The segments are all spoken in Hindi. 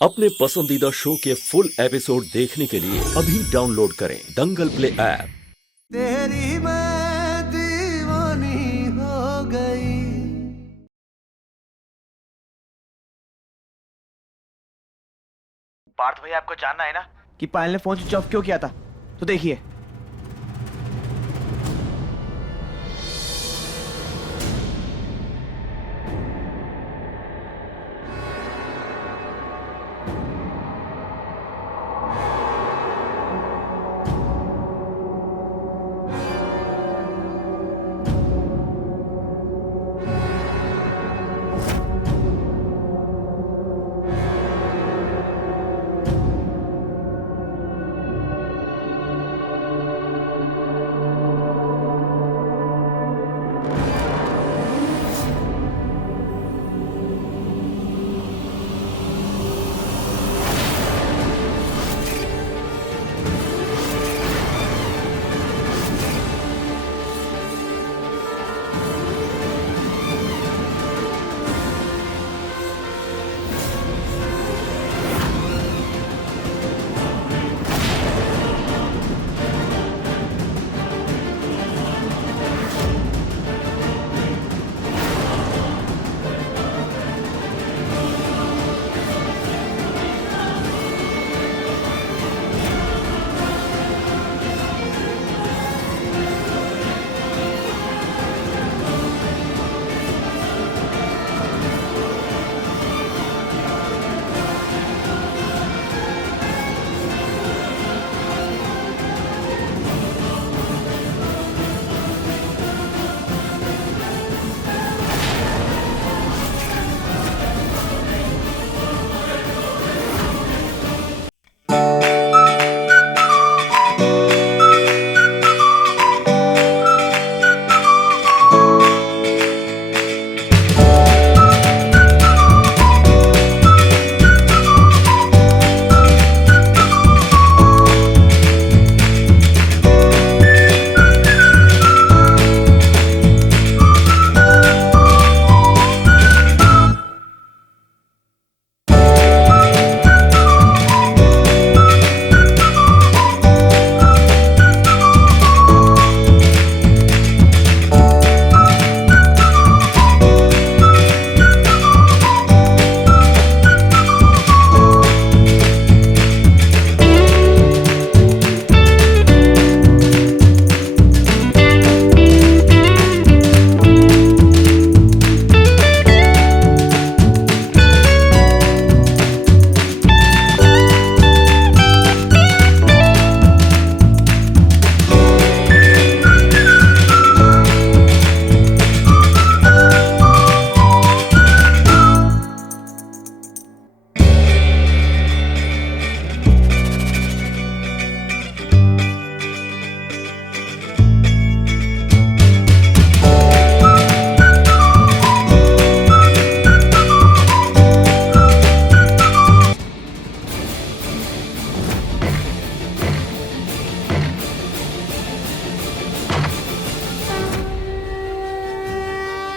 अपने पसंदीदा शो के फुल एपिसोड देखने के लिए अभी डाउनलोड करें दंगल प्ले ऐप। तेरी मैं दीवानी हो गई। पार्थ भैया, आपको जानना है ना कि पायल ने फोन स्विच ऑफ क्यों किया था? तो देखिए,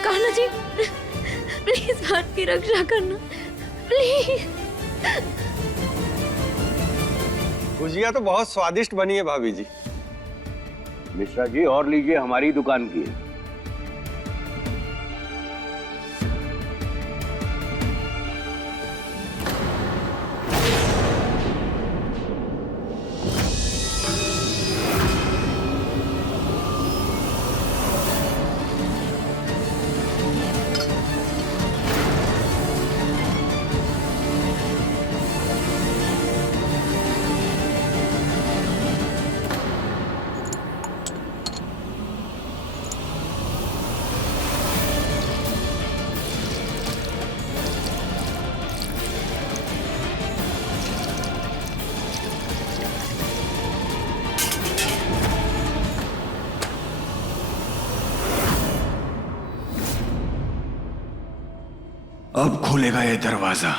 कान्हा जी, प्लीज भारत की रक्षा करना, प्लीज। गुजिया तो बहुत स्वादिष्ट बनी है भाभी जी। मिश्रा जी, और लीजिए, हमारी दुकान की है। अब खुलेगा ये दरवाजा।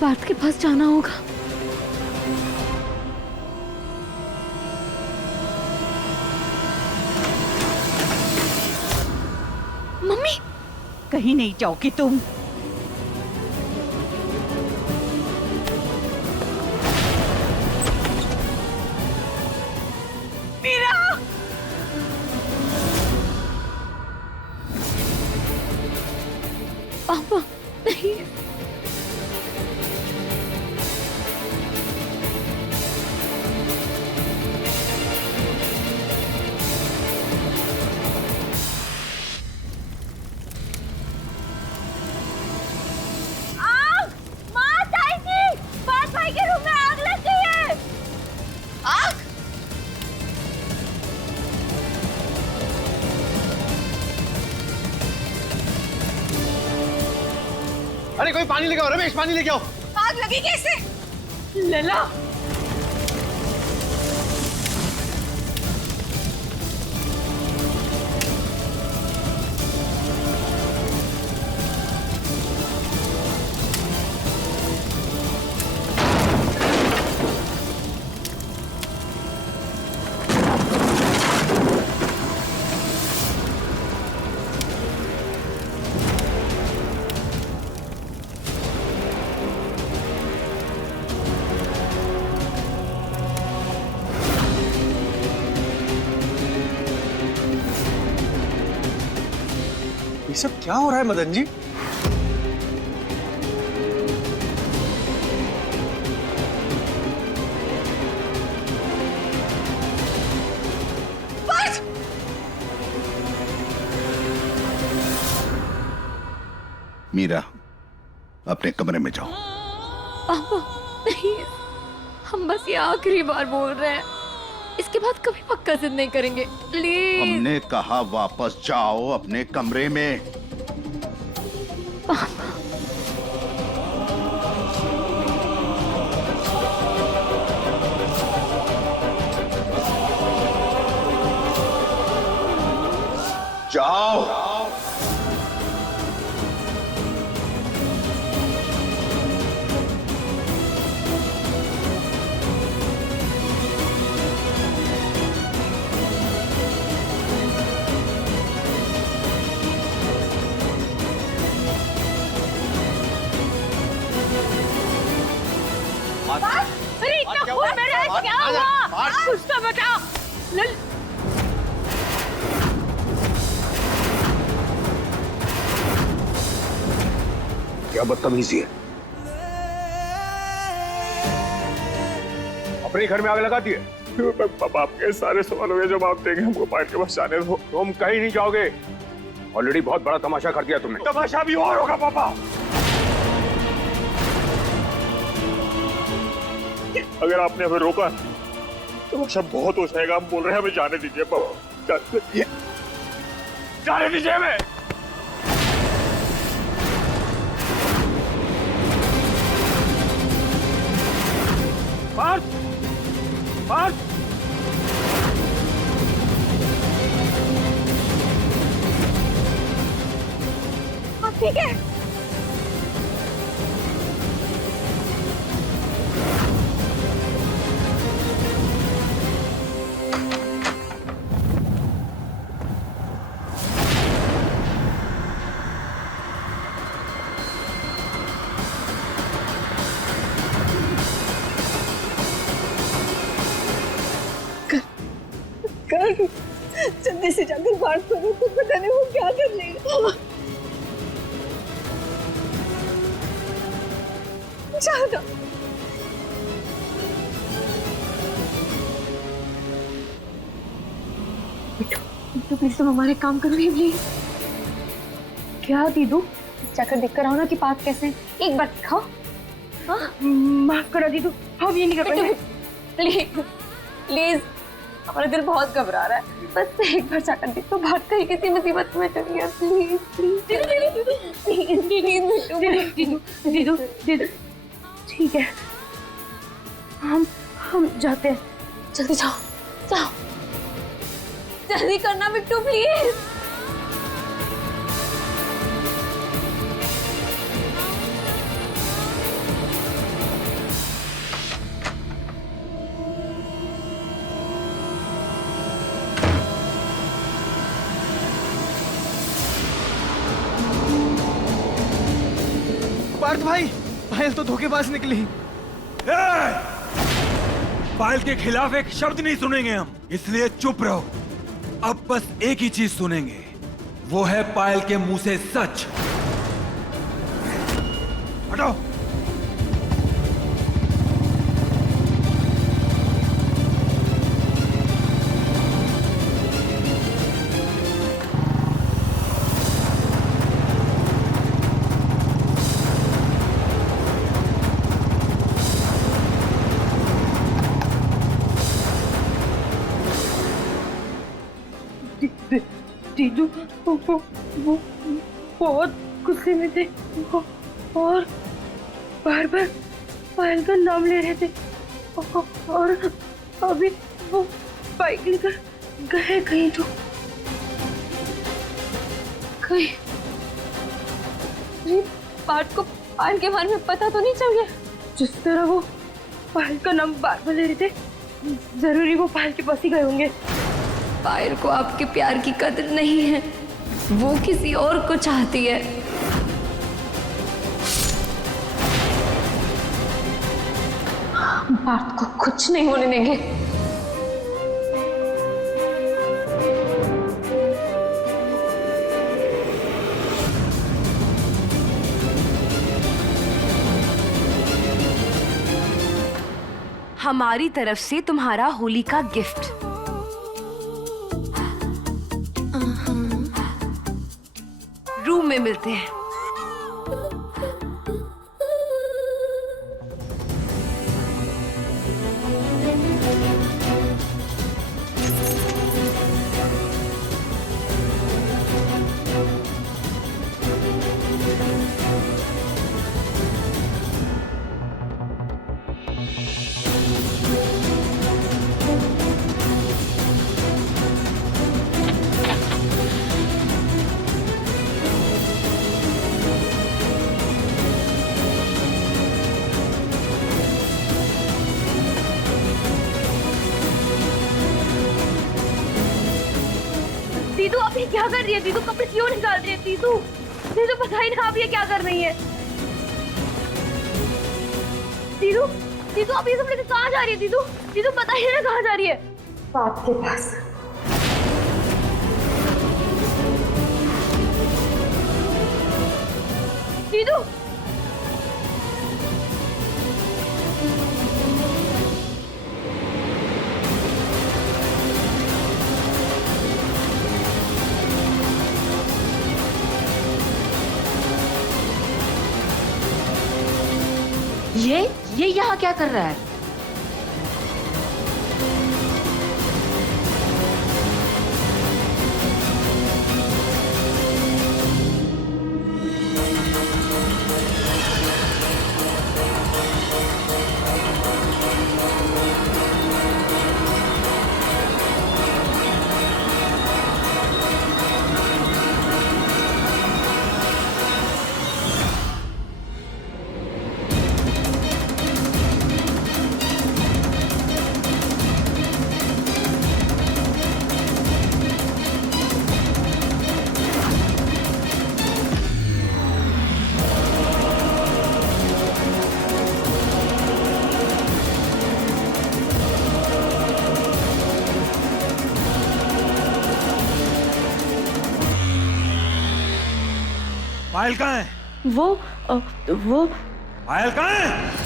पार्थ के पास जाना होगा। मम्मी कहीं नहीं जाओगी तुम। मीरा! पापा नहीं। अरे कोई पानी लेके आओ, रमेश पानी लेके आओ। आग लगी कैसे? लला! ये सब क्या हो रहा है मदन जी? मीरा, अपने कमरे में जाओ। पापा नहीं, हम बस ये आखिरी बार बोल रहे हैं, इसके बाद कभी पक्का जिद नहीं करेंगे, प्लीज। हमने कहा वापस जाओ अपने कमरे में। जाओ। अरे इतना खून बह रहा है, क्या हुआ? कुछ तो बताओ। क्या बदतमीजी है, अपने घर में आग लगा दी है। पापा आपके सारे सवालों के जवाब देंगे, हमको पार्टी के पास जाने दो। तुम कहीं नहीं जाओगे, ऑलरेडी बहुत बड़ा तमाशा कर दिया तुमने। तमाशा भी और होगा पापा। अगर आपने हमें रोका तो सब बहुत हो जाएगा। हम बोल रहे हैं हमें जाने दीजिए पापा, जाने दीजिए हमें। पार्थ, पार्थ, ठीक है। जल्दी से जाकर बात करो, कुछ पता नहीं वो क्या कर लेगा। जाना। तो प्लीज तुम हमारे काम करोगे प्लीज। क्या दीदू, जाकर देख कर आओ ना कि पार्थ कैसे हैं। एक बार दिखाओ। माफ करो दीदू, हम ये नहीं कर पाएंगे। प्लीज प्लीज, हमारा दिल बहुत घबरा रहा है, बस एक बार जाकर देखो, बात कहीं किसी मुसीबत में चल गया। प्लीज दीदू, दीदू, ठीक है, हम जाते हैं। जल्दी जाओ, जाओ, जल्दी करना बिट्टू प्लीज। पार्थ भाई, पायल तो धोखेबाज निकली। पायल के खिलाफ एक शब्द नहीं सुनेंगे हम, इसलिए चुप रहो। अब बस एक ही चीज सुनेंगे, वो है पायल के मुंह से सच। हटो। दीदू वो बहुत गुस्से में थे और बार बार पायल का नाम ले रहे थे और अभी वो बाइक लेकर गए कहीं तो कहीं। पार्थ को पायल के बारे में पता तो नहीं चल गया? जिस तरह वो पायल का नाम बार बार ले रहे थे, जरूरी वो पायल के पास ही गए होंगे। पायल को आपके प्यार की कदर नहीं है, वो किसी और को चाहती है। पार्थ को कुछ नहीं होने देंगे। हमारी तरफ से तुम्हारा होली का गिफ्ट। रूम में मिलते हैं। दीदू आप ये क्या कर रही है? दीदू कपड़े क्यों निकाल रही है? दीदू दीदू पता ही ना आप ये क्या कर रही है। दीदू दीदू आप ये सब लेकर कहाँ जा रही है? दीदू दीदू पता ही ना कहाँ जा रही है? पार्थ के पास। दीदू ये यहाँ क्या कर रहा है? पायल कहाँ है? वो पायल कहाँ है?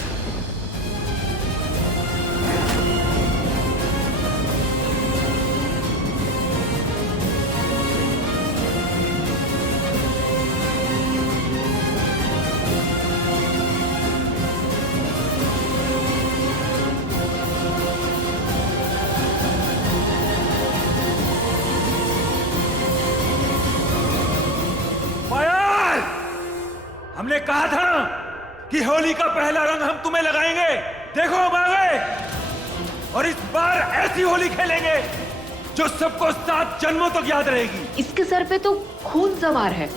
हमने कहा था ना कि होली का पहला रंग हम तुम्हें लगाएंगे। देखो हम आ गए और इस बार ऐसी होली खेलेंगे जो सबको 7 जन्मों तक याद रहेगी। इसके सर पे तो खून सवार है।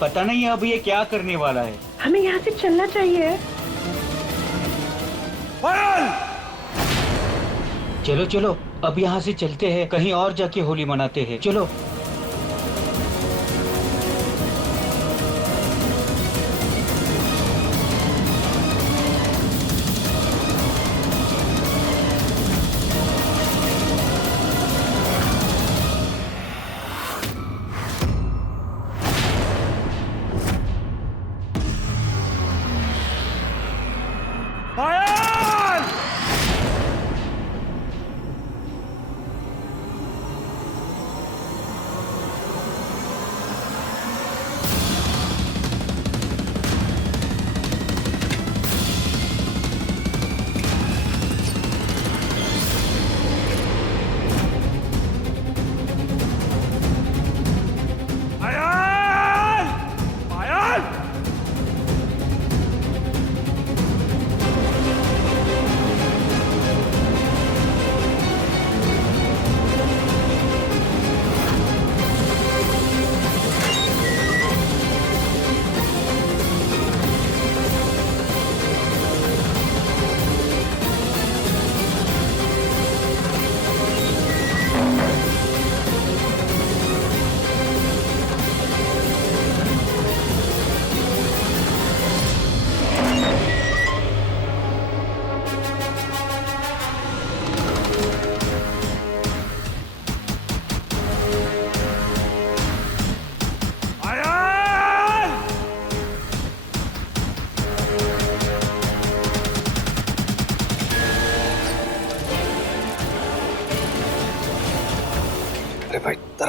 पता नहीं अब ये क्या करने वाला है। हमें यहाँ से चलना चाहिए। पायल! चलो चलो अब यहाँ से चलते हैं, कहीं और जाके होली मनाते हैं। चलो।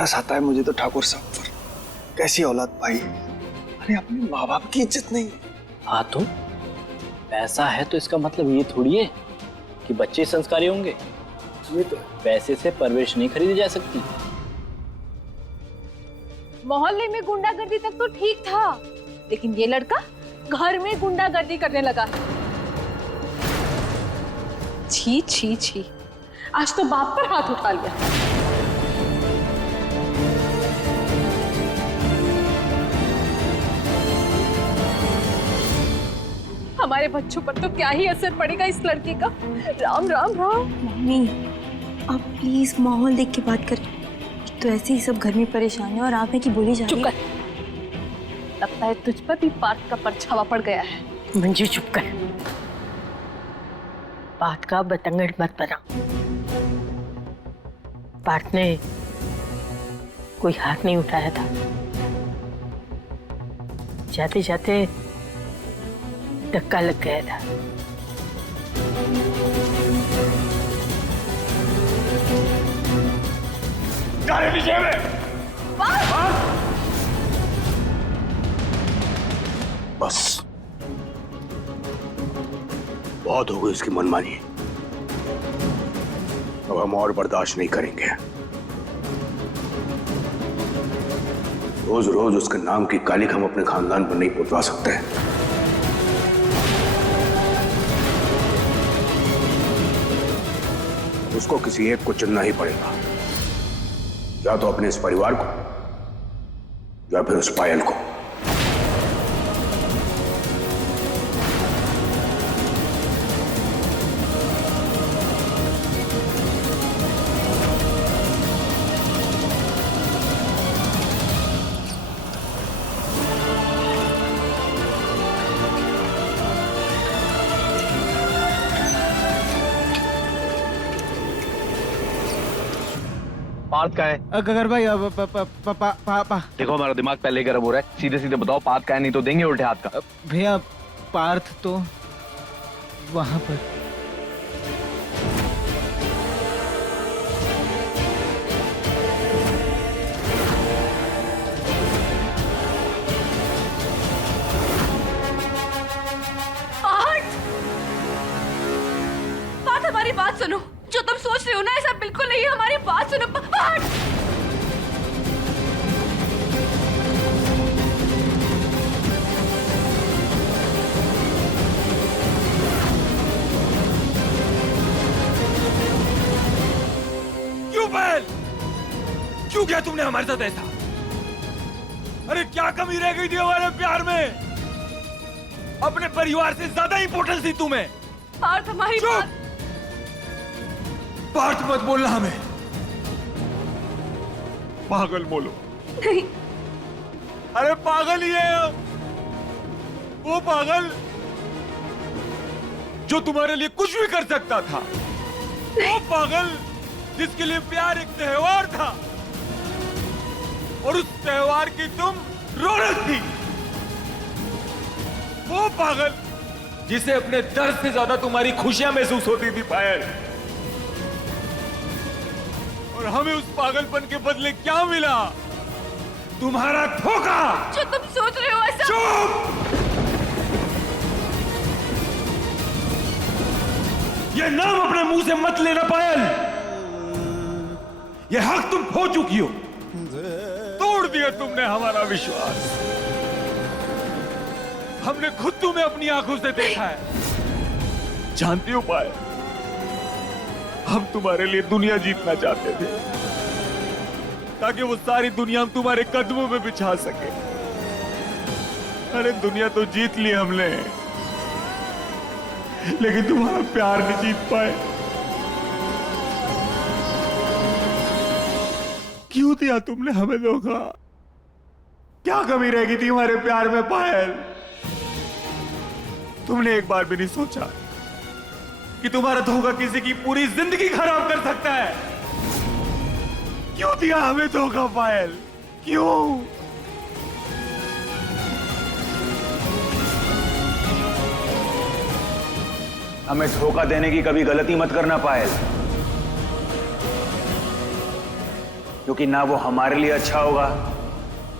तरस आता है मुझे तो ठाकुर साहब पर। कैसी औलाद पाई, अरे अपने माँ बाप की इज्जत नहीं। हाँ तो पैसा है तो इसका मतलब ये थोड़ी है कि बच्चे संस्कारी होंगे। ये तो पैसे से परवरिश नहीं खरीदी जा सकती। मोहल्ले में गुंडागर्दी तक तो ठीक था, लेकिन ये लड़का घर में गुंडागर्दी करने लगा। छी छी छी, आज तो बाप पर हाथ उठा लिया। हमारे बच्चों पर तो क्या ही असर पड़ेगा इस लड़के का। राम राम राम। मम्मी आप प्लीज माहौल देख के बात कर। तो ऐसे ही सब घर में परेशान है और आप है कि बोली जा रही है। चुप कर, लगता है तुझ पर भी पार्थ का परछावा पड़ गया है। मंजू चुप कर, बात का बतंगड़ मत बना। पार्थ ने कोई हाथ नहीं उठाया था, जाते जाते धक्का लग गया था। गाड़ी पीछे में। बस बहुत हो गई उसकी मनमानी, अब हम और बर्दाश्त नहीं करेंगे। रोज रोज उसके नाम की कालिक हम अपने खानदान पर नहीं पुतवा सकते। उसको किसी एक को चुनना ही पड़ेगा, या तो अपने इस परिवार को या फिर उस पायल को। पार्थ का है? अगर भाई देखो हमारा दिमाग पहले गर्म हो रहा है, सीधे सीधे बताओ पार्थ का है, नहीं तो देंगे उल्टे हाथ का। भैया पार्थ तो वहां पर। पार्थ हमारी बात सुनो, जो तुम सोच रहे हो ना ऐसा बिल्कुल नहीं है। हमारी बात सुनो पार्थ। क्यों बैल, क्यों किया तुमने हमारे साथ ऐसा? अरे क्या कमी रह गई थी हमारे प्यार में? अपने परिवार से ज्यादा इंपॉर्टेंस थी तुम्हें। पार्थ हमारी बात। पार्थ मत बोलना हमें, पागल बोलो। नहीं। अरे पागल ही है वो पागल जो तुम्हारे लिए कुछ भी कर सकता था, वो पागल जिसके लिए प्यार एक त्योहार था और उस त्योहार की तुम रौनक थी। वो पागल जिसे अपने दर्द से ज्यादा तुम्हारी खुशियां महसूस होती थी पायल। और हमें उस पागलपन के बदले क्या मिला? तुम्हारा धोखा। जो तुम सोच रहे हो ऐसा। चुप! ये नाम अपने मुंह से मत लेना पायल। ये हक तुम खो चुकी हो। तोड़ दिया तुमने हमारा विश्वास। हमने खुद तुम्हें अपनी आंखों से देखा है। जानती हो पायल, हम तुम्हारे लिए दुनिया जीतना चाहते थे ताकि वो सारी दुनिया हम तुम्हारे कदमों में बिछा सके। अरे दुनिया तो जीत ली हमने, लेकिन तुम्हारा प्यार नहीं जीत पाए। क्यों दिया तुमने हमें धोखा? क्या कमी रह गई थी हमारे प्यार में पायल? तुमने एक बार भी नहीं सोचा कि तुम्हारा धोखा किसी की पूरी जिंदगी खराब कर सकता है? क्यों दिया हमें धोखा पायल? क्यों? हमें धोखा देने की कभी गलती मत करना पायल। क्योंकि ना वो हमारे लिए अच्छा होगा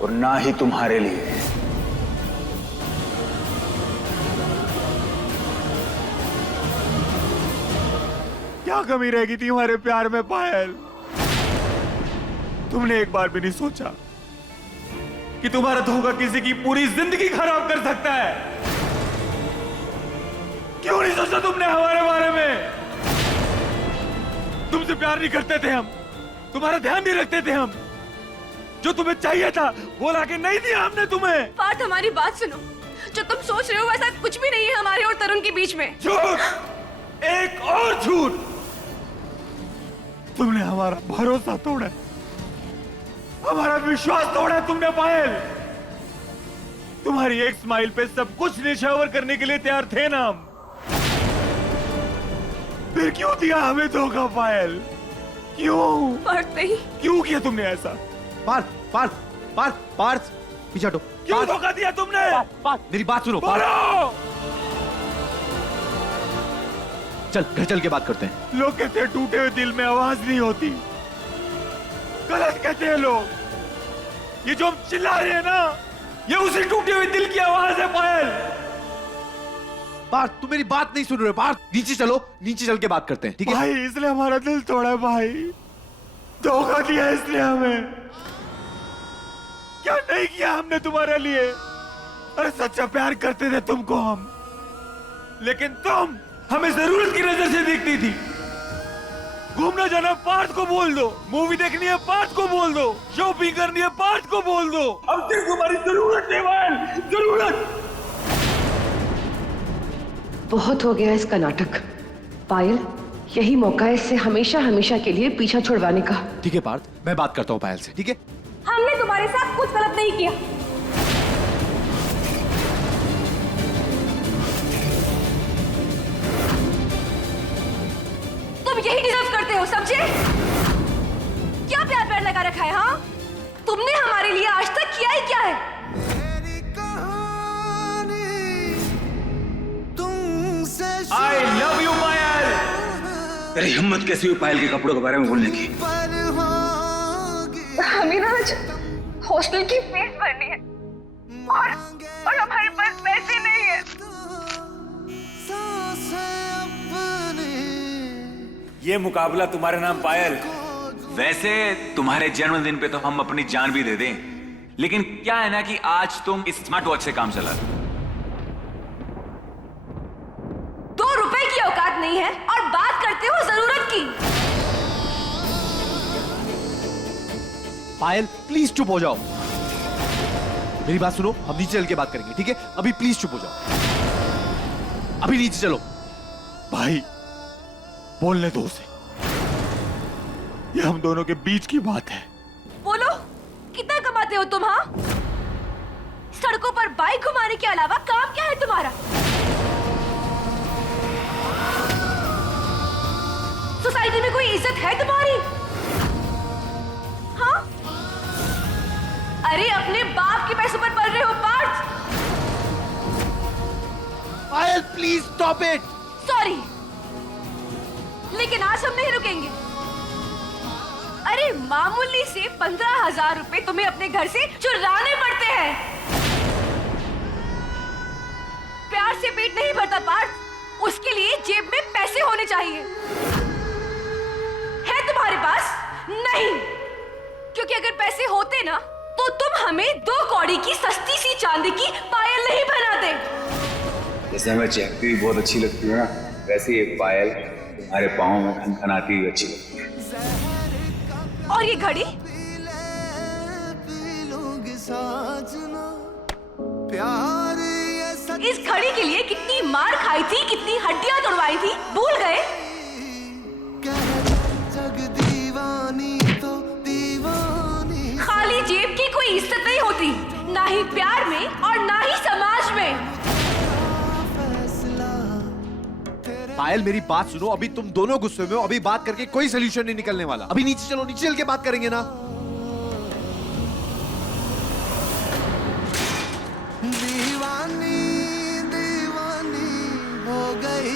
और ना ही तुम्हारे लिए। क्या कमी रहेगी थी हमारे प्यार में पायल? तुमने एक बार भी नहीं सोचा कि तुम्हारा धोखा किसी की पूरी जिंदगी खराब कर सकता है? क्यों नहीं सोचा तुमने हमारे बारे में? तुमसे प्यार नहीं करते थे हम, तुम्हारा ध्यान नहीं रखते थे हम, जो तुम्हें चाहिए था वो लाके नहीं दिया हमने तुम्हें। पार्थ, हमारी बात सुनो, जो तुम सोच रहे हो वैसा कुछ भी नहीं है हमारे और तरुण के बीच में। झूठ, एक और झूठ। तुमने हमारा भरोसा तोड़ा, हमारा विश्वास तोड़ा तुमने पायल। तुम्हारी एक स्माइल पे सब कुछ निछावर करने के लिए तैयार थे ना हम, फिर क्यों दिया हमें धोखा पायल? क्यों? पार्थ नहीं। क्यों किया तुमने ऐसा? पार्थ, पार्थ, पार्थ, पार्थ, पीछे हटो। क्यों धोखा दिया तुमने? मेरी बात सुनो। बोलो। चल घर चल के बात करते हैं। लोग कहते हैं टूटे हुए दिल में आवाज नहीं होती, गलत कहते हैं लोग। ये जो हम चिल्ला रहे हैं ना, ये उसी टूटे हुए दिल की आवाज है पायल। पार्थ, तू मेरी बात नहीं सुन रहे। पार्थ, नीचे चलो, नीचे चल के बात करते हैं, ठीक है? भाई इसने हमारा दिल तोड़ा है भाई, धोखा दिया इसने हमें। क्या नहीं किया हमने तुम्हारे लिए? अरे सच्चा प्यार करते थे तुमको हम, लेकिन तुम हमें जरूरत की नजर से देखती थी। घूमना जाना पार्थ को बोल दो, मूवी देखनी है पार्थ को बोल दो, शॉपिंग करनी है पार्थ को बोल दो। अब सिर्फ तुम्हारी जरूरत है पायल, जरूरत। बहुत हो गया इसका नाटक। पायल, यही मौका है इससे हमेशा हमेशा के लिए पीछा छुड़वाने का। ठीक है पार्थ, मैं बात करता हूँ पायल से, ठीक है? हमने तुम्हारे साथ कुछ गलत नहीं किया। तुम यही डिजर्व करते हो, समझे? क्या प्यार प्यार लगा रखा है? हाँ, तुमने हमारे लिए आज तक किया ही क्या है? आई लव यू पायल। तेरी हिम्मत कैसी हुई पायल के कपड़ों के बारे में बोलने की? हमें ना आज हॉस्टल की फीस भरनी है और हमारे पास पैसे नहीं है। ये मुकाबला तुम्हारे नाम पायल। वैसे तुम्हारे जन्मदिन पे तो हम अपनी जान भी दे दें, लेकिन क्या है ना कि आज तुम इस स्मार्ट वॉच से काम चला। 2 रुपए की औकात नहीं है और बात करते हो जरूरत की। पायल प्लीज चुप हो जाओ। मेरी बात सुनो, हम नीचे चल के बात करेंगे, ठीक है? अभी प्लीज चुप हो जाओ, अभी नीचे चलो। भाई बोलने दो उसे, ये हम दोनों के बीच की बात है। बोलो, कितना कमाते हो तुम? हाँ, सड़कों पर बाइक घुमाने के अलावा काम क्या है तुम्हारा? सोसाइटी में कोई इज्जत है तुम्हारी? हाँ, अरे अपने बाप के पैसों पर पल रहे हो पार्थ। पायल प्लीज स्टॉप इट। सॉरी, लेकिन आज हम नहीं रुकेंगे। अरे मामूली से 15,000 रुपए तुम्हें अपने घर से चुराने पड़ते हैं। प्यार से पेट नहीं भरता पार्थ, उसके लिए जेब में पैसे होने चाहिए। है तुम्हारे पास? नहीं, क्योंकि अगर पैसे होते ना तो तुम हमें 2 कौड़ी की सस्ती सी चांदी की पायल नहीं बनाते। जैसे हमें चहकती हुई बहुत अच्छी लगती है ना, वैसे ही एक पायल तुम्हारे पाँव में खनखनाती हुई अच्छी लगती है। और ये घड़ी? इस घड़ी के लिए कितनी मार खाई थी, कितनी हड्डियां तोड़वाई थी, भूल गए? खाली जेब की कोई इज्जत नहीं होती, ना ही प्यार में और ना ही समाज में। पायल मेरी बात सुनो, अभी तुम दोनों गुस्से में हो, अभी बात करके कोई सोल्यूशन नहीं निकलने वाला। अभी नीचे चलो, नीचे चल के बात करेंगे ना। दीवानी दीवानी हो गई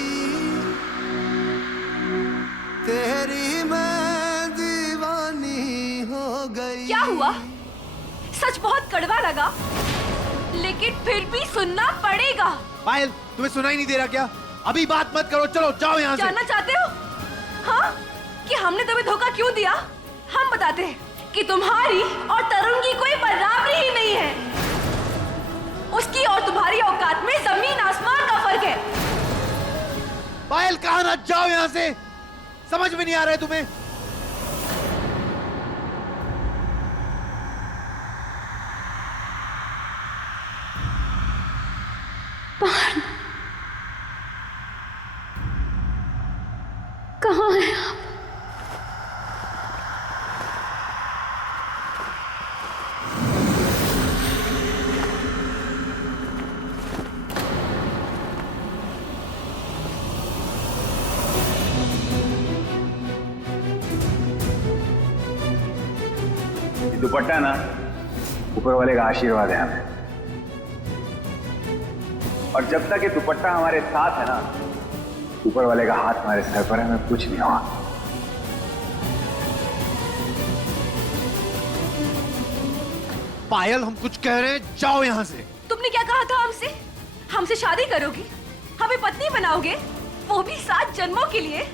तेरी, मैं दीवानी हो सच बहुत कड़वा लगा, लेकिन फिर भी सुनना पड़ेगा। पायल, तुम्हें सुनाई नहीं दे रहा क्या? अभी बात मत करो, चलो जाओ यहाँ से। जानना चाहते हो हाँ कि हमने तुम्हें धोखा क्यों दिया? हम बताते हैं कि तुम्हारी और तरुण की कोई बराबरी ही नहीं है। उसकी और तुम्हारी औकात में जमीन आसमान का फर्क है। पायल, कहाँ ना जाओ यहाँ से, समझ में नहीं आ रहा है तुम्हें? कहाँ है आप? दुपट्टा ना ऊपर वाले का आशीर्वाद है हमें, और जब तक ये दुपट्टा हमारे साथ है ना, ऊपर वाले का हाथ हमारे सर पर है, हमें कुछ नहीं हुआ। पायल, हम कुछ कह रहे हैं, जाओ यहाँ से। तुमने क्या कहा था हमसे? हमसे शादी करोगी, हमें पत्नी बनाओगे, वो भी 7 जन्मों के लिए?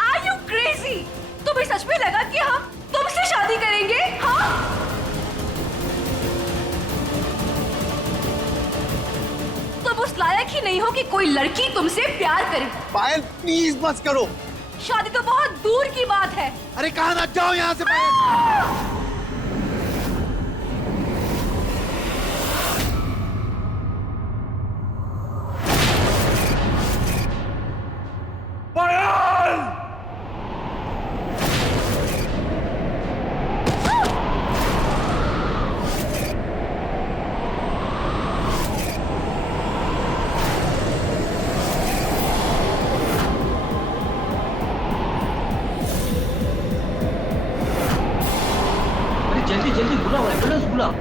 Are you crazy? तुम्हें सच में लगा कि हम तुमसे शादी करेंगे? हाँ? तुम उस लायक ही नहीं हो कि कोई लड़की तुमसे प्यार करे। पायल प्लीज बस करो। शादी तो बहुत दूर की बात है। अरे कहाँ ना जाओ यहाँ से पायल। जल्दी जल्दी बुलाओ, एम्बुलेंस बुलाओ।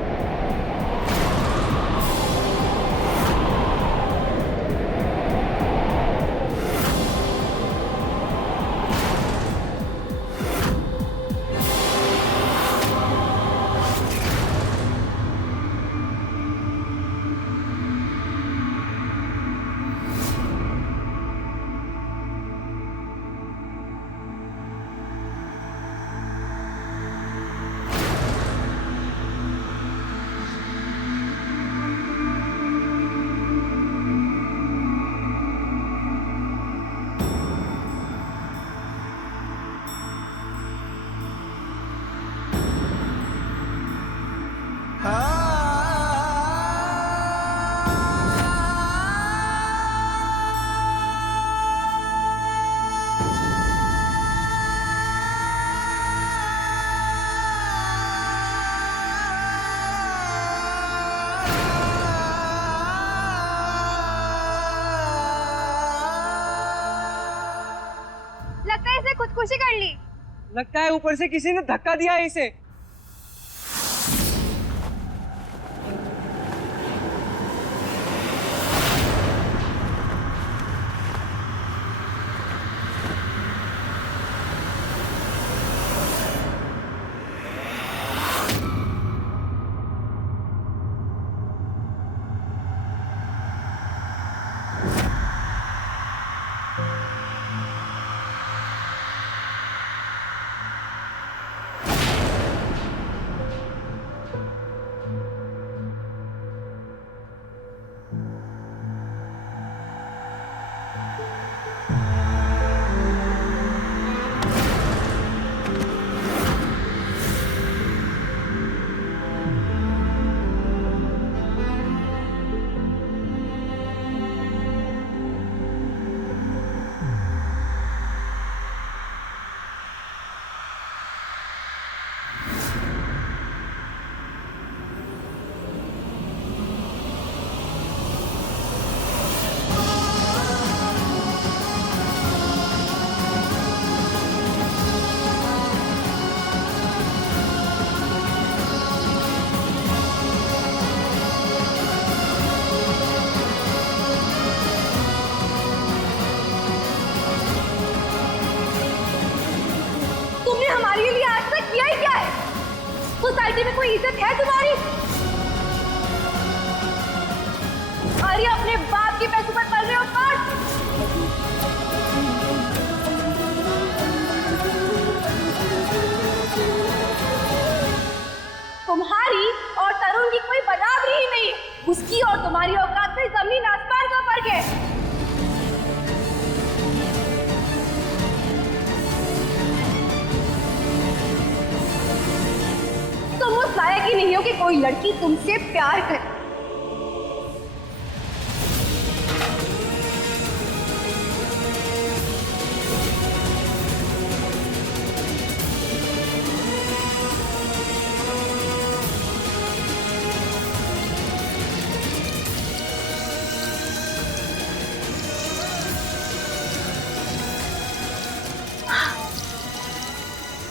लगता है इसे खुदकुशी कर ली। लगता है ऊपर से किसी ने धक्का दिया है इसे। ससुराली में कोई इज्जत है तुम्हारी? अरे अपने बाप के पैसों पर पल रहे हो पार्थ। तुम्हारी और तरुण की कोई बराबरी ही नहीं। उसकी और तुम्हारी औकात में जमीन आसमान का फर्क है। तुम उस लायक ही नहीं हो कि कोई लड़की तुमसे प्यार करे।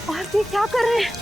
और ये क्या कर रहे हैं?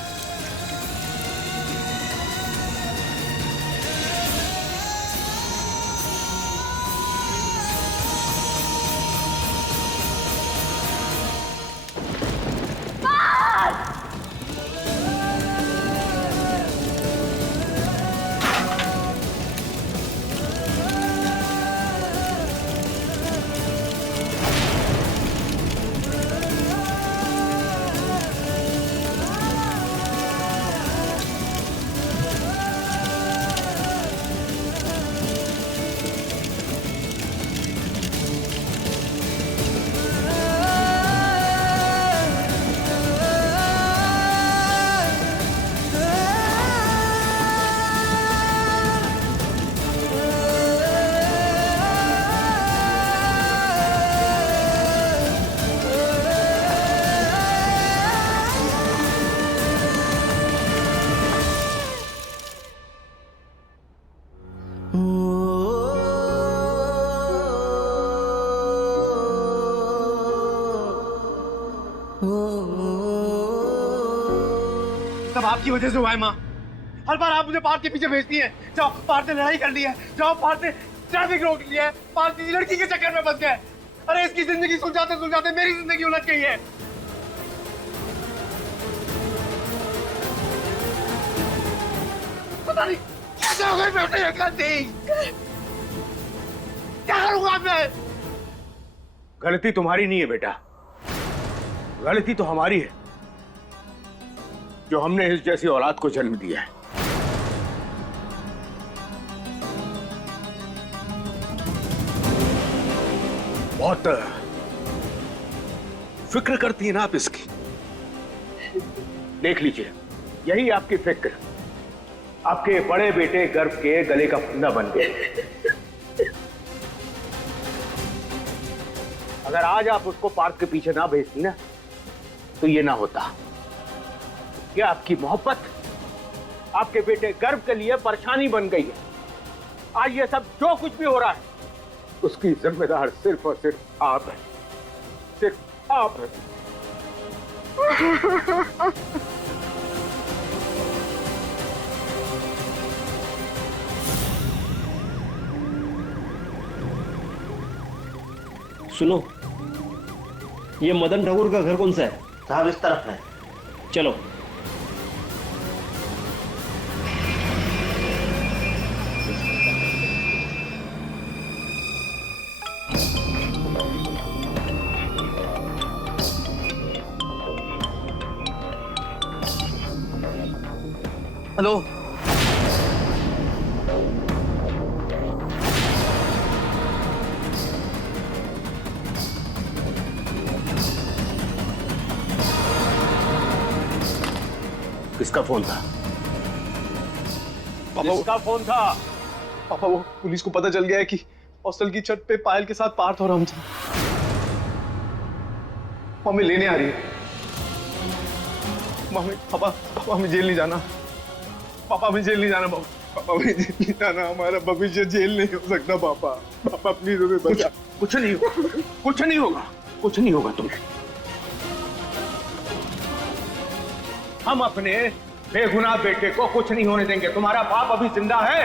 सब आपकी वजह से हुआ है माँ। हर बार आप मुझे पार्थ के पीछे भेजती हैं। जाओ, पार्थ ने लड़ाई कर ली है। जाओ, पार्थ ने ट्रैफिक रोक लिया है। पार्थ किसी लड़की के चक्कर में फंस गया है। अरे इसकी जिंदगी सुलझाते सुलझाते मेरी जिंदगी उलझ गई है। पता नहीं कैसे हो गई बेटे ये गलती। क्या करूंगा मैं? गलती तुम्हारी नहीं है बेटा, गलती तो हमारी है जो हमने इस जैसी औलाद को जन्म दिया है। बहुत फिक्र करती है ना आप इसकी। देख लीजिए, यही आपकी फिक्र आपके बड़े बेटे गर्भ के गले का फंदा बन गया। अगर आज आप उसको पार्थ के पीछे ना भेजती ना तो ये ना होता। क्या आपकी मोहब्बत आपके बेटे गर्भ के लिए परेशानी बन गई है। आज ये सब जो कुछ भी हो रहा है उसकी जिम्मेदार सिर्फ और सिर्फ आप हैं, सिर्फ आप हैं। सुनो, ये मदन ठाकुर का घर कौन सा है? साहब इस तरफ है। चलो। हेलो, किसका फोन था? पापा, किसका फोन था? पापा वो पुलिस को पता चल गया है कि हॉस्टल की छत पे पायल के साथ पार्थ और हम थे। मम्मी लेने आ रही है। मम्मी, पापा, पापा हमें जेल नहीं जाना। पापा हमें जेल नहीं जाना। पापा हमें जेल नहीं जाना। हमारा भविष्य जेल नहीं हो सकता। पापा, पापा प्लीज हमें बचा। कुछ नहीं होगा, कुछ नहीं होगा, कुछ नहीं होगा तुम्हें। हम अपने बेगुनाह बेटे को कुछ नहीं होने देंगे। तुम्हारा बाप अभी जिंदा है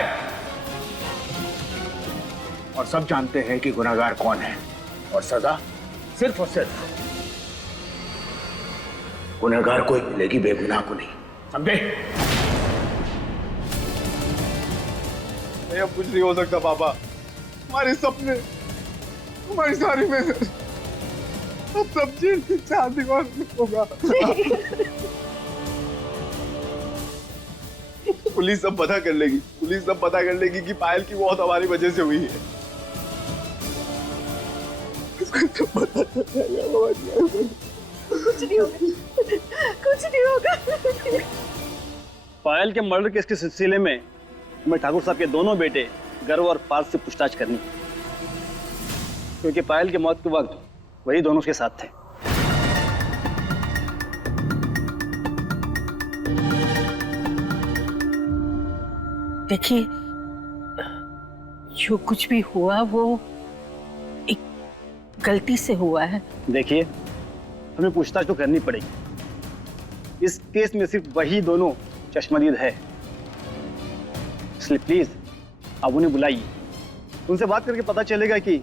और सब जानते हैं कि गुनाहगार कौन है और सजा सिर्फ और सिर्फ गुनाहगार को ही मिलेगी, बेगुनाह को नहीं। समझे? नहीं, अब कुछ नहीं हो सकता पापा। हमारे सपने, हमारी सारी मेहनत अब सब जेल से 4 दीवार में होगा। पुलिस सब पता कर लेगी, पुलिस सब पता कर लेगी कि पायल की मौत हमारी वजह से हुई है। तो पता चलेगा। कुछ नहीं होगा, कुछ नहीं होगा। पायल के मर्डर केस के सिलसिले में हमें ठाकुर साहब के दोनों बेटे गर्व और पार्थ से पूछताछ करनी, क्योंकि पायल के मौत के वक्त वही दोनों उसके साथ थे। देखिए, जो कुछ भी हुआ वो एक गलती से हुआ है। देखिए, हमें पूछताछ तो करनी पड़ेगी। इस केस में सिर्फ वही दोनों चश्मदीद है, इसलिए प्लीज आप उन्हें बुलाइए। उनसे बात करके पता चलेगा कि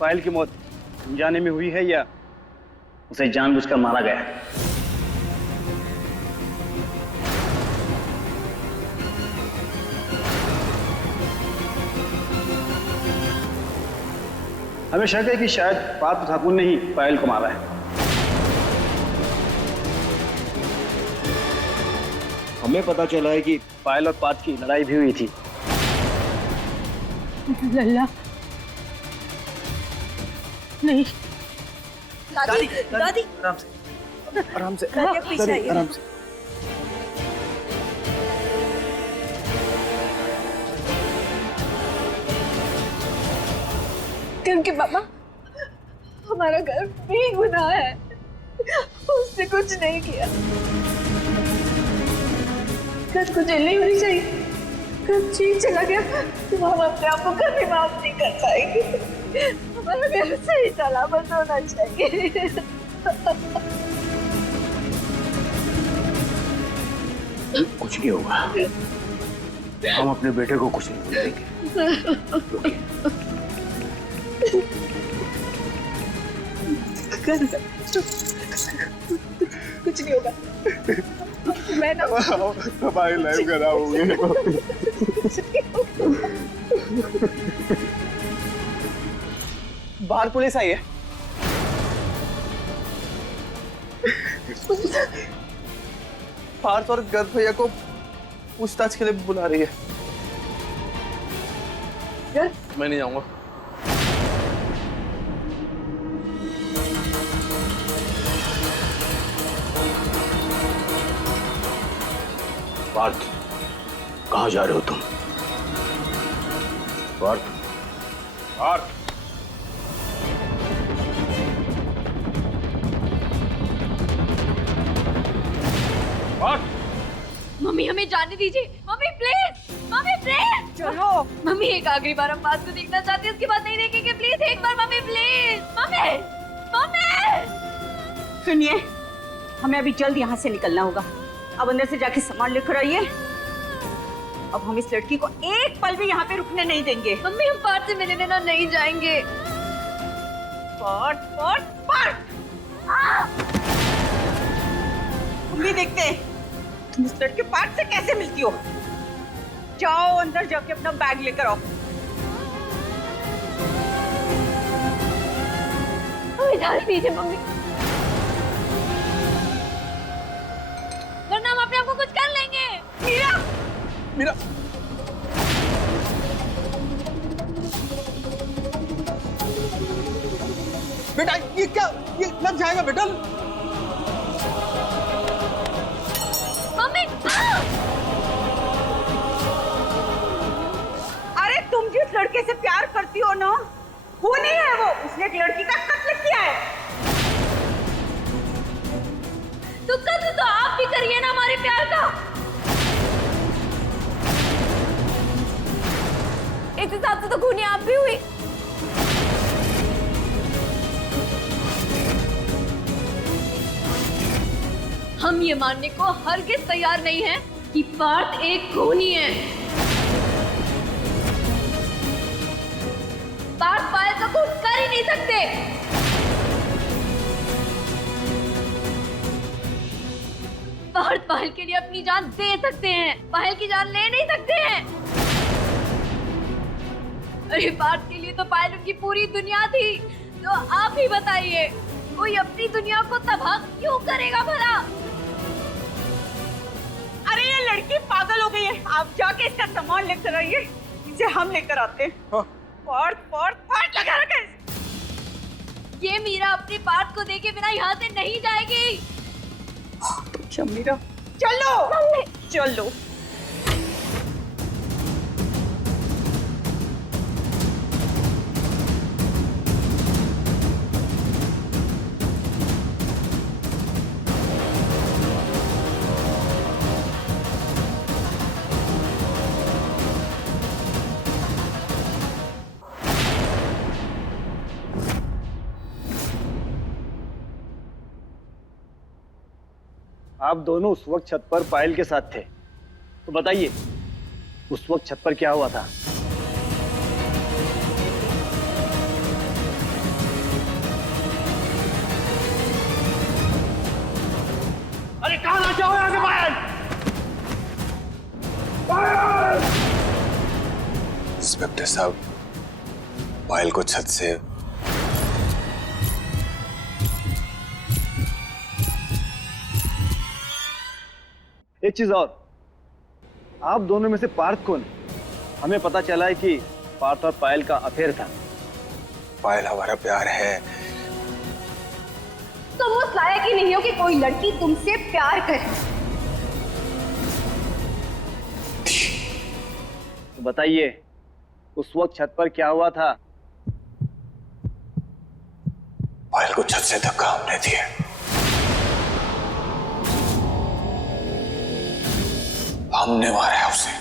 पायल की मौत जाने में हुई है या उसे जानबूझकर मारा गया है। हमें शक है कि शायद पार्थ ठाकुर ने ही पायल को मारा है। हमें पता चला है कि पायल और पार्थ की लड़ाई भी हुई थी। लल्ला नहीं। दादी, दादी, आराम से, आराम से, पीछे आइए। आराम से। क्योंकि पापा, हमारा घर बेगुनाह है, उसने कुछ नहीं किया। कल को जेल नहीं होनी चाहिए। कल चीज चला गया तो हम अपने आप को कभी माफ नहीं कर पाएंगे। हमारा घर सही सलामत होना चाहिए। कुछ नहीं होगा, हम अपने बेटे को कुछ नहीं देंगे। कुछ नहीं होगा। मैं ना हमारी लाइफ खराब हो गई। बाहर पुलिस आई है। पार्थ और गर्भ भैया को पूछताछ के लिए बुला रही है। मैं नहीं जाऊंगा। पार्थ, कहाँ जा रहे हो तुम? पार्थ, पार्थ, मम्मी हमें जाने दीजिए। मम्मी प्लीज, मम्मी प्लीज चलो। मम्मी एक आखिरी बार हम बात को देखना चाहती है, उसके बाद नहीं देखेंगे। प्लीज एक बार मम्मी, प्लीज मम्मी, मम्मी। सुनिए, हमें अभी जल्द यहाँ से निकलना होगा। अब अंदर से जाके सामान लेकर आइए। अब हम इस लड़की को एक पल भी यहाँ पे रुकने नहीं देंगे। मम्मी हम पार्थ से मिलने ना नहीं जाएंगे। पार्थ, पार्थ, पार्थ। हम भी देखते हैं तुम इस लड़के पार्थ से कैसे मिलती हो। जाओ अंदर जाके अपना बैग लेकर आओ। हमें जाने दीजिए मम्मी, वरना हम अपने आप को कुछ कर लेंगे। मीरा, मीरा, बेटा ये क्या, ये लग जाएगा बेटा। मम्मी अरे तुम जिस लड़के से प्यार करती हो ना, वो नहीं है वो। उसने एक लड़की का कत्ल किया है। तो कत्ल तो आप भी करिए ना हमारे प्यार का। इस हिसाब से तो खूनी आप भी हुई। हम ये मानने को हरगिज़ तैयार नहीं हैं कि पार्थ एक खूनी है। पार्थ पायल का खून कर ही नहीं सकते। पार्थ पायल के लिए अपनी जान दे सकते हैं, पायल की जान ले नहीं सकते हैं। अरे बात के लिए तो पायल उनकी पूरी दुनिया थी। तो आप ही बताइए, कोई अपनी दुनिया को तबाह क्यों करेगा भला? अरे ये लड़की पागल हो गई है। आप जाके इसका सामान लेकर आइए, इसे हम लेकर आते हैं। पार्थ लगा रखा है। ये मीरा अपनी पार्थ को देखे बिना यहाँ से नहीं जाएगी। मीरा चलो चलो। आप दोनों उस वक्त छत पर पायल के साथ थे, तो बताइए उस वक्त छत पर क्या हुआ था? अरे कहां ना जाओ यहाँ से पायल? इंस्पेक्टर साहब, पायल को छत से एक चीज और, आप दोनों में से पार्थ कौन है? हमें पता चला है कि पार्थ और पायल का अफेयर था। पायल हमारा प्यार है। तुम उस लायक ही नहीं हो कि कोई लड़की तुमसे प्यार करे। तो बताइए उस वक्त छत पर क्या हुआ था? पायल को छत से धक्का हमने दिया। हमने मारा है उसे।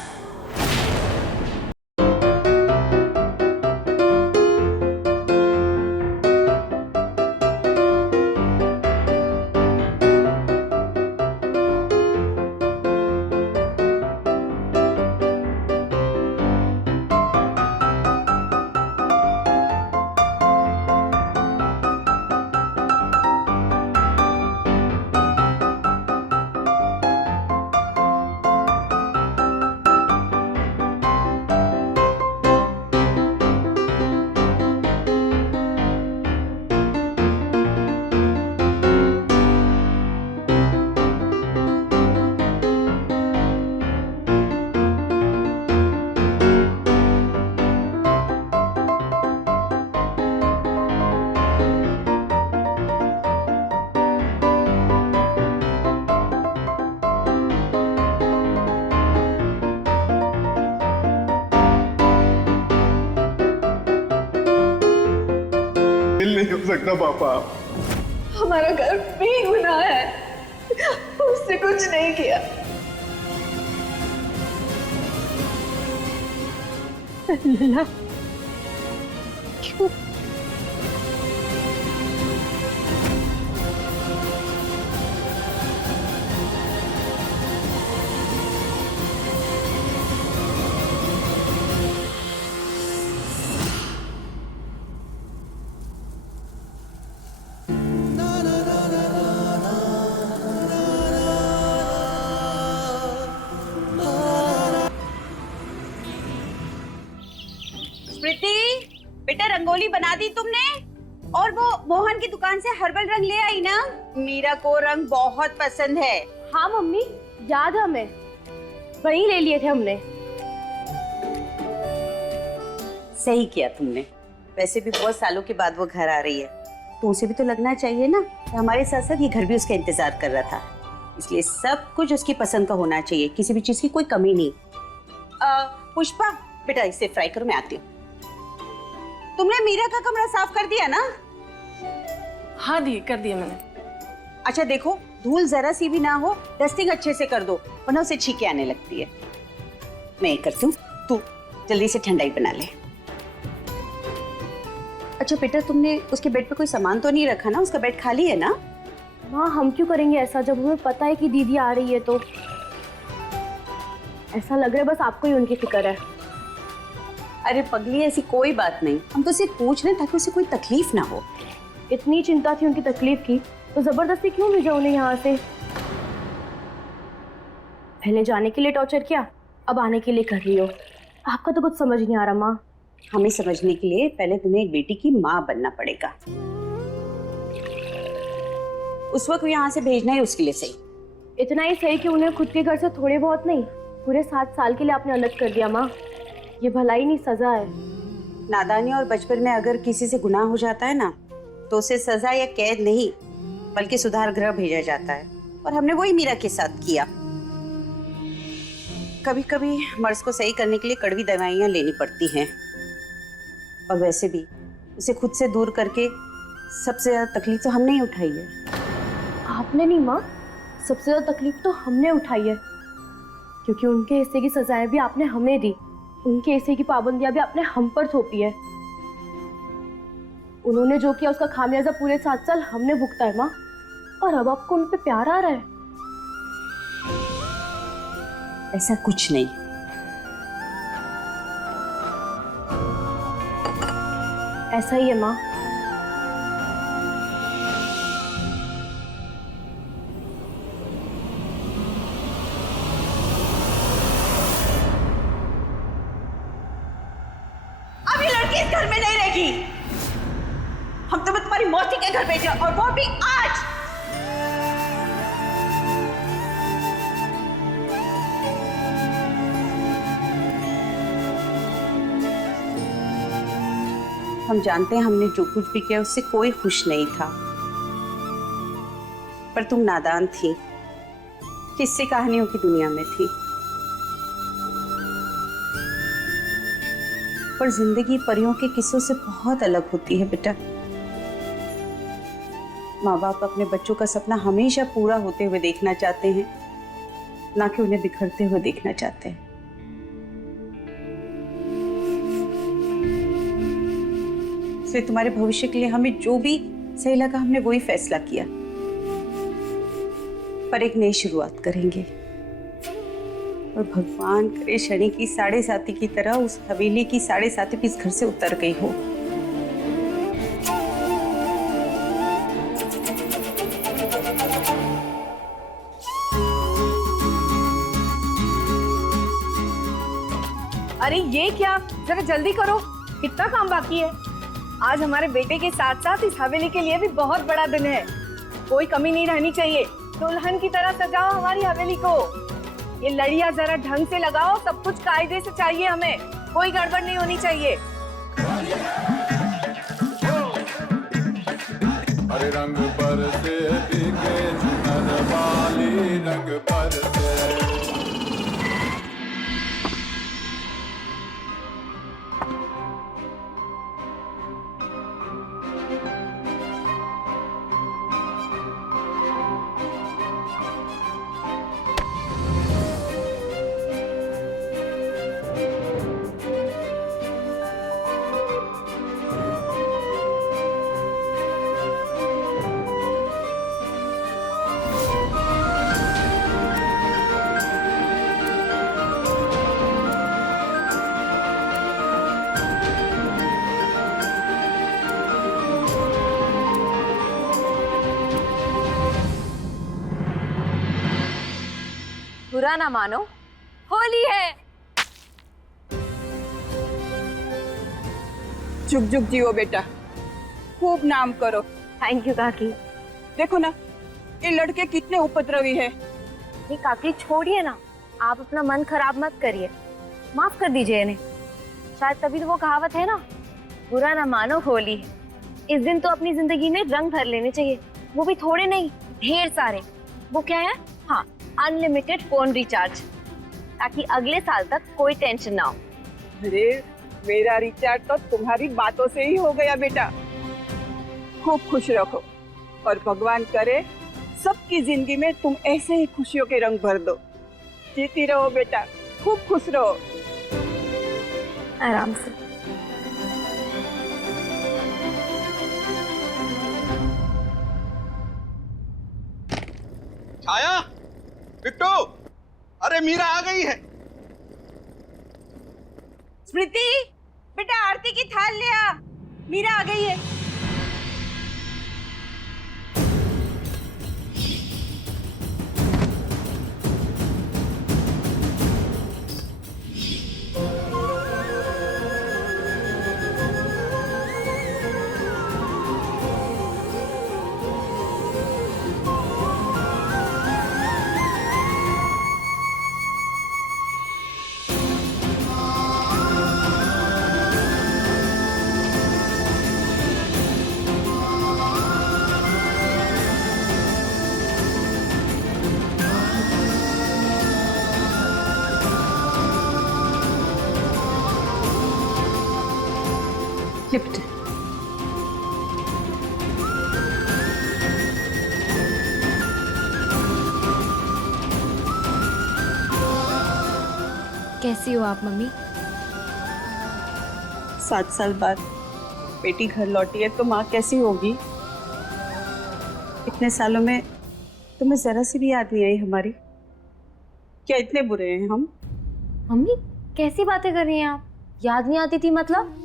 नहीं हो सकता पापा। हमारा घर बेगुनाह है, उसने कुछ नहीं किया। अल्लाह, क्यों? बेटा रंगोली बना दी तुमने? और वो मोहन की दुकान से हर्बल रंग ले आई ना? मीरा को रंग बहुत पसंद है। हाँ मम्मी, याद है हमें, वहीं ले लिए थे हमने। सही किया तुमने। वैसे भी बहुत सालों के बाद वो घर आ रही है, तो उसे भी तो लगना चाहिए ना कि हमारे साथ साथ ये घर भी उसका इंतजार कर रहा था। इसलिए सब कुछ उसकी पसंद का होना चाहिए, किसी भी चीज की कोई कमी नहीं। पुष्पा बेटा इसे फ्राई करो, मैं आती हूँ। तुमने मीरा का कमरा साफ कर दिया ना? हाँ दी, कर दिया मैंने। अच्छा देखो, धूल जरा सी भी ना हो, डस्टिंग अच्छे से कर दो, वरना उसे छींके आने लगती है। मैं ये करती हूँ, तू जल्दी से ठंडाई बना ले। अच्छा बेटा, तुमने उसके बेड पे कोई सामान तो नहीं रखा ना? उसका बेड खाली है ना? माँ हम क्यों करेंगे ऐसा, जब हमें पता है कि दीदी आ रही है। तो ऐसा लग रहा है बस आपको ही उनकी फिक्र है। अरे पगली, ऐसी कोई बात नहीं, हम तो सिर्फ पूछ रहे हैं ताकि उसे कोई तकलीफ ना हो। इतनी चिंता थी उनकी तकलीफ की, तो जबरदस्ती क्यों भेजा उन्हें यहाँ से? पहले जाने के लिए टॉर्चर किया, अब आने के लिए कर रही हो। आपका तो कुछ समझ नहीं आ रहा माँ, हमें समझने के लिए पहले तुम्हें एक बेटी की माँ बनना पड़ेगा। उस वक्त यहाँ से भेजना ही उसके लिए सही। इतना ही सही कि उन्हें खुद के घर से थोड़े बहुत नहीं, पूरे 7 साल के लिए आपने अलग कर दिया माँ। ये भलाई नहीं, सजा है। नादानी और बचपन में अगर किसी से गुनाह हो जाता है ना, तो उसे सजा या कैद नहीं बल्कि सुधार गृह भेजा जाता है। और हमने वही मीरा के साथ किया। कभी कभी मर्ज को सही करने के लिए कड़वी दवाइयाँ लेनी पड़ती हैं, और वैसे भी उसे खुद से दूर करके सबसे ज्यादा तकलीफ तो हमने ही उठाई है। आपने नहीं माँ, सबसे ज्यादा तकलीफ तो हमने उठाई है, क्योंकि उनके हिस्से की सजाएं भी आपने हमें दी, उनके हिस्से की पाबंदियां भी आपने हम पर थोपी है। उन्होंने जो किया उसका खामियाजा पूरे 7 साल हमने भुगता है माँ, और अब आपको उन पे प्यार आ रहा है। ऐसा कुछ नहीं। ऐसा ही है माँ। अब ये लड़की इस घर में नहीं रहेगी। हम तुम्हें तुम्हारी मौसी के घर भेजा, और वो भी आज। हम जानते हैं हमने जो कुछ भी किया उससे कोई खुश नहीं था, पर तुम नादान थी, किस्से कहानियों की दुनिया में थी। पर जिंदगी परियों के किस्सों से बहुत अलग होती है बेटा। माँ बाप अपने बच्चों का सपना हमेशा पूरा होते हुए देखना चाहते हैं, ना कि उन्हें बिखरते हुए देखना चाहते हैं। इसलिए तुम्हारे भविष्य के लिए हमें जो भी सही लगा हमने वही फैसला किया। पर एक नई शुरुआत करेंगे, और भगवान करे शनि की 7.5 की तरह उस हवेली की 7.5 भी इस घर से उतर गई हो। अरे ये क्या, जरा जल्दी करो, कितना काम बाकी है। आज हमारे बेटे के साथ साथ इस हवेली के लिए भी बहुत बड़ा दिन है। कोई कमी नहीं रहनी चाहिए। दुल्हन की तरह सजाओ हमारी हवेली को। ये लड़ियां जरा ढंग से लगाओ, सब कुछ कायदे से चाहिए हमें, कोई गड़बड़ नहीं होनी चाहिए। अरे रंग बरसे भीगे चुनर वाली, रंग बरसे। बुरा ना मानो, होली है। जुग जुग जियो बेटा, खूब नाम करो। थैंक यू काकी। देखो ना, ये लड़के कितने उपद्रवी है। ये काकी छोड़िए ना, आप अपना मन खराब मत करिए, माफ कर दीजिए इन्हें। शायद तभी तो वो कहावत है ना, बुरा ना मानो होली है। इस दिन तो अपनी जिंदगी में रंग भर लेने चाहिए, वो भी थोड़े नहीं, ढेर सारे। वो क्या है? हाँ, अनलिमिटेड फोन रिचार्ज, ताकि अगले साल तक कोई टेंशन ना हो। अरे मेरा रिचार्ज तो तुम्हारी बातों से ही हो गया बेटा। खूब खुश रखो, और भगवान करे सबकी जिंदगी में तुम ऐसे ही खुशियों के रंग भर दो। जीती रहो बेटा, खूब खुश रहो। आराम से। छाया, बिट्टू, अरे मीरा आ गई है। स्मृति, बेटा आरती की थाल ले आ, मीरा आ गई है। लिफ्ट। कैसी हो आप मम्मी? 7 साल बाद बेटी घर लौटी है तो माँ कैसी होगी? इतने सालों में तुम्हें जरा सी भी याद नहीं आई हमारी? क्या इतने बुरे हैं हम? मम्मी कैसी बातें कर रही हैं आप? याद नहीं आती थी मतलब?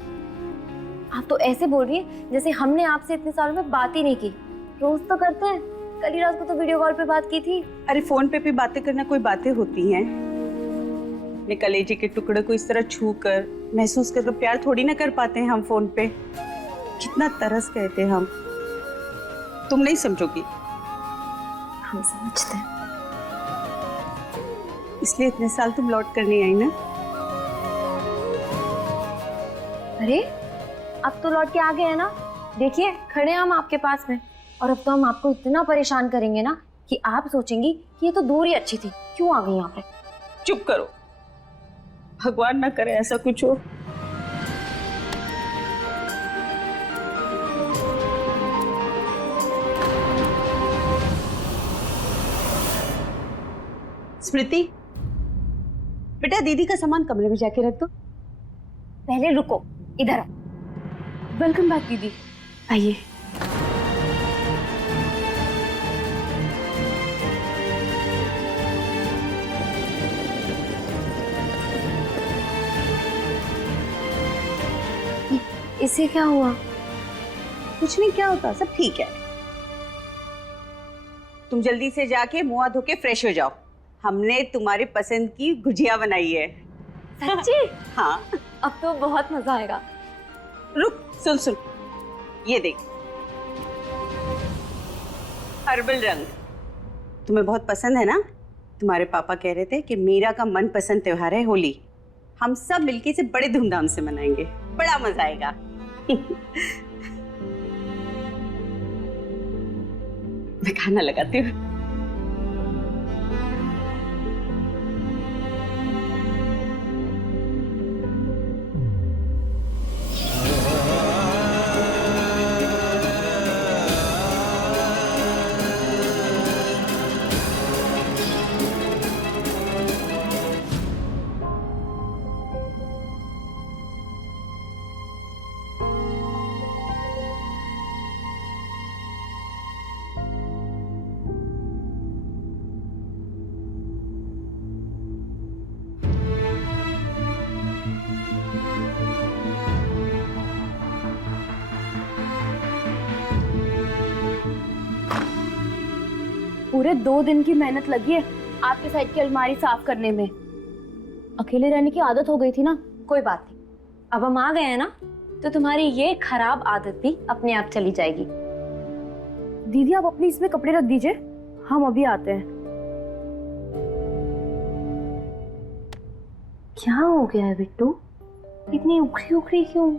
आप तो ऐसे बोल रही हैं जैसे हमने आपसे इतने सालों में बात ही नहीं की। रोज तो करते हैं, कल ही रात को तो वीडियो कॉल पे बात की थी। अरे फोन पे भी बातें करना कोई बातें होती हैं? अपने कलेजे के टुकड़े को इस तरह छू कर महसूस कर प्यार थोड़ी ना कर पाते हैं हम फोन पे। कितना तरस गए थे हम, तुम नहीं समझोगी। हम समझते हैं, इसलिए इतने साल तुम लौट कर नहीं आई ना। अरे अब तो लौट के आ गए हैं ना, देखिए खड़े हैं हम आपके पास में। और अब तो हम आपको इतना परेशान करेंगे ना कि आप सोचेंगी कि ये तो दूर ही अच्छी थी, क्यों आ गई यहाँ पे। चुप करो, भगवान ना करे ऐसा कुछ हो। स्मृति, बेटा दीदी का सामान कमरे में जाके रख दो। पहले रुको, इधर आओ। वेलकम बैक दीदी, आइए। इसे क्या हुआ? कुछ नहीं, क्या होता, सब ठीक है। तुम जल्दी से जाके मुंह हाथ धो के फ्रेश हो जाओ। हमने तुम्हारी पसंद की गुजिया बनाई है। सच्ची? हाँ। अब तो बहुत मजा आएगा। रुक, सुन सुन, ये देख, हर्बल रंग तुम्हें बहुत पसंद है ना? तुम्हारे पापा कह रहे थे कि मीरा का मनपसंद त्योहार है होली। हम सब मिलके इसे बड़े धूमधाम से मनाएंगे, बड़ा मजा आएगा। मैं खाना लगाती हूँ। पूरे 2 दिन की मेहनत लगी है आपके साइड की अलमारी साफ करने में। अकेले रहने की आदत हो गई थी ना। कोई बात नहीं, अब हम आ गए हैं ना, तो तुम्हारी ये खराब आदत भी अपने आप चली जाएगी। दीदी आप अपनी इसमें कपड़े रख दीजिए, हम अभी आते हैं। क्या हो गया है बिट्टू, इतनी उखड़ी उखड़ी क्यों?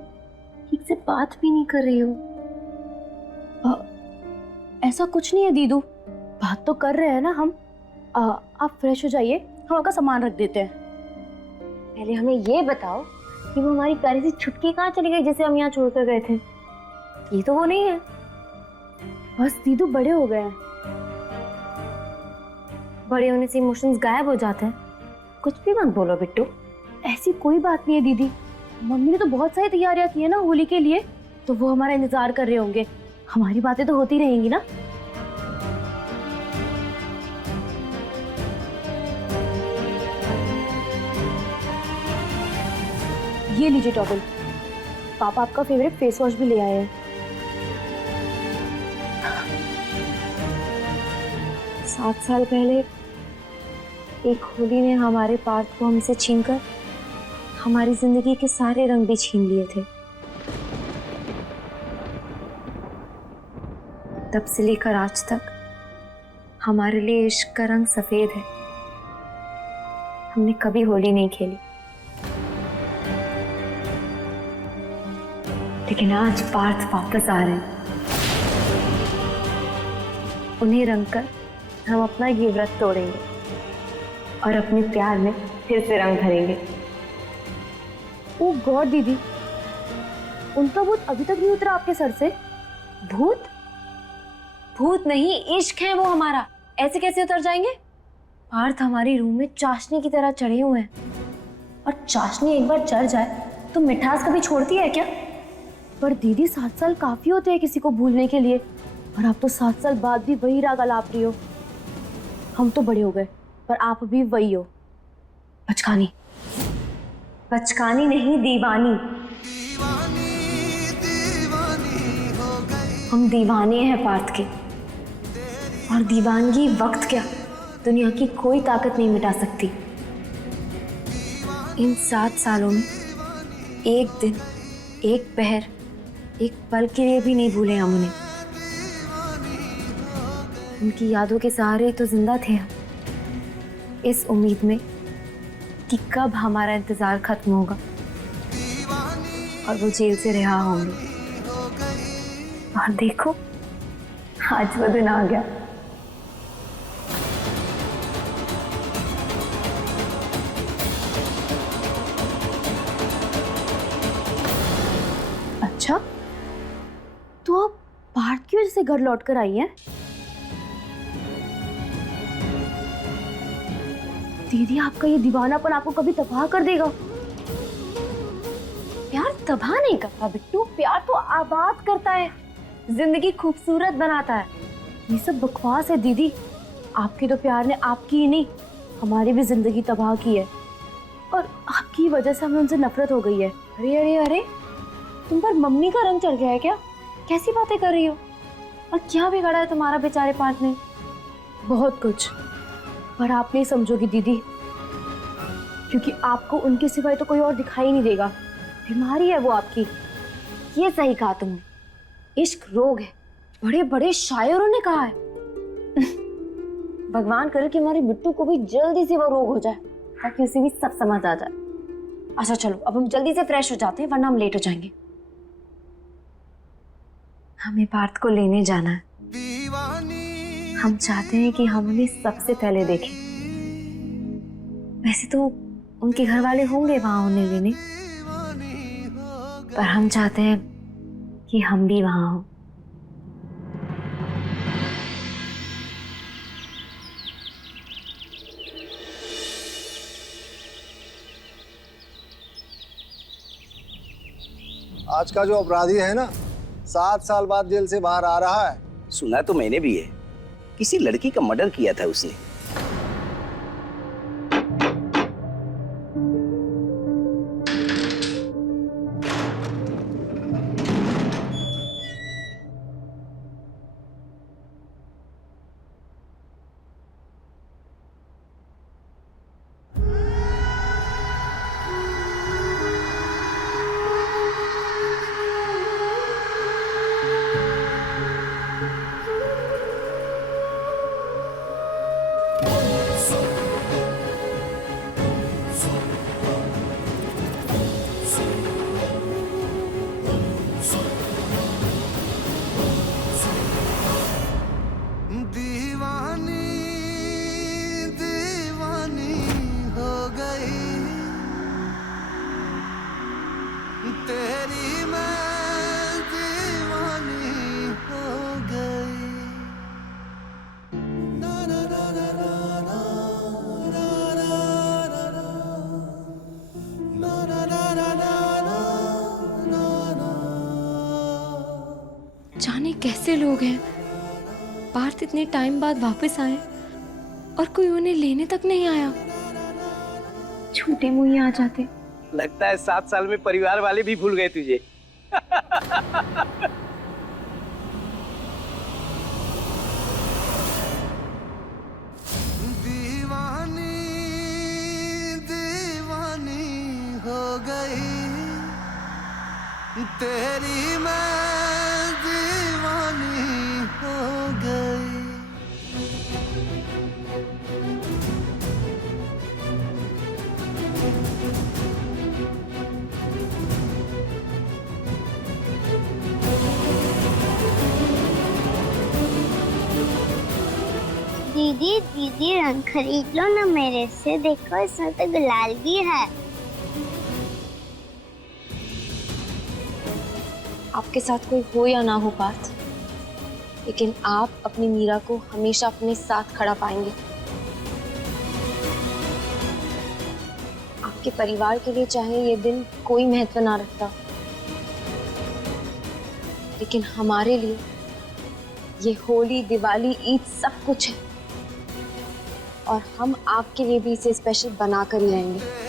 ठीक से बात भी नहीं कर रही हो। ऐसा कुछ नहीं है दीदू, बात तो कर रहे हैं ना हम। आप फ्रेश हो जाइए, हम आपका सामान रख देते हैं। पहले हमें ये बताओ कि वो हमारी प्यारी सी छुटकी कहाँ चली गई जिसे हम यहाँ छोड़कर गए थे? ये तो वो नहीं है। बस दीदू बड़े हो गए हैं, बड़े होने से इमोशंस गायब हो जाते हैं। कुछ भी मत बोलो बिट्टू। ऐसी कोई बात नहीं है दीदी, मम्मी ने तो बहुत सारी तैयारियां की है ना होली के लिए, तो वो हमारा इंतजार कर रहे होंगे। हमारी बातें तो होती रहेंगी ना। ये लीजिए टॉवल, पापा आपका फेवरेट फेस वॉश भी ले आए हैं। 7 साल पहले एक होली ने हमारे पार्थ को हमसे छीनकर हमारी जिंदगी के सारे रंग भी छीन लिए थे। तब से लेकर आज तक हमारे लिए इश्क का रंग सफेद है। हमने कभी होली नहीं खेली, लेकिन आज पार्थ वापस आ रहे हैं। उन्हें रंग कर हम अपना ये व्रत तोड़ेंगे और अपने प्यार में फिर से रंग भरेंगे। ओ गॉड दीदी, उनका भूत अभी तक नहीं उतरा आपके सर से? भूत? भूत नहीं, इश्क है वो हमारा। ऐसे कैसे उतर जाएंगे? पार्थ हमारी रूह में चाशनी की तरह चढ़े हुए हैं, और चाशनी एक बार चढ़ जाए तो मिठास कभी छोड़ती है क्या? पर दीदी 7 साल काफी होते हैं किसी को भूलने के लिए, और आप तो 7 साल बाद भी वही राग अलाप रही हो। हम तो बड़े हो गए, पर आप भी वही हो, बचकानी। बचकानी नहीं, दीवानी। हम दीवाने हैं पार्थ के, और दीवानगी वक्त क्या, दुनिया की कोई ताकत नहीं मिटा सकती। इन 7 सालों में एक दिन, एक पहर, एक पल के लिए भी नहीं भूले हम उन्हें। उनकी यादों के सहारे तो जिंदा थे हम, इस उम्मीद में कि कब हमारा इंतजार खत्म होगा और वो जेल से रिहा होंगे। और देखो, आज वो दिन आ गया। अच्छा, तो आप पार्थ की वजह से घर लौट कर आई हैं? दीदी, आपका ये दीवानापन आपको कभी तबाह कर देगा। प्यार तबाह नहीं करता बिट्टू, प्यार तो आबाद करता है, जिंदगी खूबसूरत बनाता है। ये सब बकवास है दीदी। आपके तो प्यार ने आपकी ही नहीं, हमारी भी जिंदगी तबाह की है, और आपकी वजह से हमें उनसे नफरत हो गई है। अरे अरे अरे, तुम पर मम्मी का रंग चढ़ गया है क्या? कैसी बातें कर रही हो? और क्या बिगाड़ा है तुम्हारा बेचारे पार्थ ने? बहुत कुछ, पर आप नहीं समझोगी दीदी, क्योंकि आपको उनके सिवाय तो कोई और दिखाई नहीं देगा। बीमारी है वो आपकी। ये सही कहा तुमने, इश्क रोग है, बड़े बड़े शायरों ने कहा है। भगवान करे कि हमारे बिट्टू को भी जल्दी से वो रोग हो जाए, ताकि उसे भी सब समझ आ जाए। अच्छा चलो, अब हम जल्दी से फ्रेश हो जाते हैं, वरना हम लेट हो जाएंगे। हमें पार्थ को लेने जाना है। हम चाहते हैं कि हम उन्हें सबसे पहले देखें। वैसे तो उनके घर वाले होंगे वहां उन्हें लेने, पर हम चाहते हैं कि हम भी वहां हों। आज का जो अपराधी है ना, 7 साल बाद जेल से बाहर आ रहा है। सुना तो मैंने भी है, किसी लड़की का मर्डर किया था उसने। जाने कैसे लोग हैं, पार्थ इतने टाइम बाद वापस आए और कोई उन्हें लेने तक नहीं आया। छूटे मुंह ही आ जाते। लगता है 7 साल में परिवार वाले भी भूल गए तुझे। दीवानी दीवानी हो गई तेरी, मैं दीवानी हो गई। दीदी दीदी, रंग खरीद लो ना मेरे से। देखो, इसमें तो गुलाल भी है। आपके साथ कोई हो या ना हो पार्थ, लेकिन आप अपनी मीरा को हमेशा अपने साथ खड़ा पाएंगे। आपके परिवार के लिए चाहे ये दिन कोई महत्व ना रखता, लेकिन हमारे लिए ये होली, दिवाली, ईद सब कुछ है, और हम आपके लिए भी इसे स्पेशल बना कर ही रहेंगे।